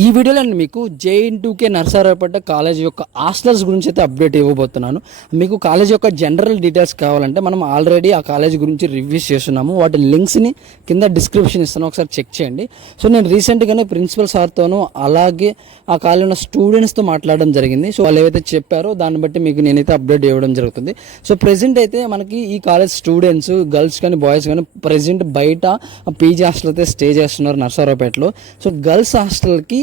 ఈ వీడియోలో నేను మీకు జేఎన్ టూకే నర్సారావుపేట కాలేజ్ యొక్క హాస్టల్స్ గురించి అయితే అప్డేట్ ఇవ్వబోతున్నాను. మీకు కాలేజ్ యొక్క జనరల్ డీటెయిల్స్ కావాలంటే మనం ఆల్రెడీ ఆ కాలేజ్ గురించి రివ్యూస్ చేస్తున్నాము. వాటి లింక్స్ని కింద డిస్క్రిప్షన్ ఇస్తాను. ఒకసారి చెక్ చేయండి. సో నేను రీసెంట్గానే ప్రిన్సిపల్ సార్తోనూ అలాగే ఆ కాలేజ్ ఉన్న స్టూడెంట్స్తో మాట్లాడడం జరిగింది. సో వాళ్ళు ఏవైతే చెప్పారో దాన్ని బట్టి మీకు నేనైతే అప్డేట్ ఇవ్వడం జరుగుతుంది. సో ప్రెసెంట్ అయితే మనకి ఈ కాలేజ్ స్టూడెంట్స్ గర్ల్స్ కానీ బాయ్స్ కానీ ప్రెసెంట్ బయట పీజీ హాస్టల్ అయితే స్టే చేస్తున్నారు నర్సారావుపేటలో. సో గర్ల్స్ హాస్టల్కి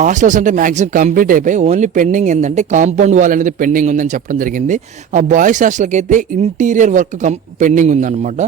హాస్టల్స్ అంటే మ్యాక్సిమం కంప్లీట్ అయిపోయి ఓన్లీ పెండింగ్ ఏంటంటే కాంపౌండ్ వాల్ అనేది పెండింగ్ ఉందని చెప్పడం జరిగింది. ఆ బాయ్స్ హాస్టల్కి అయితే ఇంటీరియర్ వర్క్ కం పెండింగ్ ఉందన్నమాట.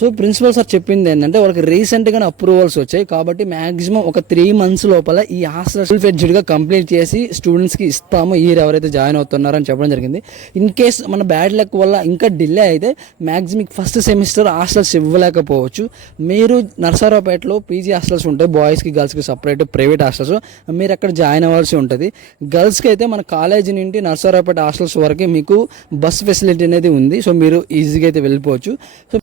సో ప్రిన్సిపల్ సార్ చెప్పింది ఏంటంటే వాళ్ళకి రీసెంట్గానే అప్రూవల్స్ వచ్చాయి కాబట్టి మ్యాక్సిమం ఒక త్రీ మంత్స్ లోపల ఈ హాస్టల్ ఫుల్ ఫెడ్జ్డ్గా కంప్లీట్ చేసి స్టూడెంట్స్కి ఇస్తాము ఈ ఇయర్ ఎవరైతే జాయిన్ అవుతున్నారని చెప్పడం జరిగింది. ఇన్ కేస్ మన బ్యాడ్ లక్ వల్ల ఇంకా డిలే అయితే మ్యాక్సిమం ఫస్ట్ సెమిస్టర్ హాస్టల్స్ ఇవ్వలేకపోవచ్చు. మీరు నర్సారావుపేటలో పీజీ హాస్టల్స్ ఉంటాయి బాయ్స్కి గర్ల్స్కి సపరేట్ ప్రైవేట్ హాస్టల్స్. మీరు మీరు అక్కడ జాయిన్ అవ్వాల్సి ఉంటుంది. గర్ల్స్కి అయితే మన కాలేజీ నుండి నర్సారావుపేట హాస్టల్స్ వరకు మీకు బస్ ఫెసిలిటీ అనేది ఉంది. సో మీరు ఈజీగా అయితే వెళ్ళిపోవచ్చు. సో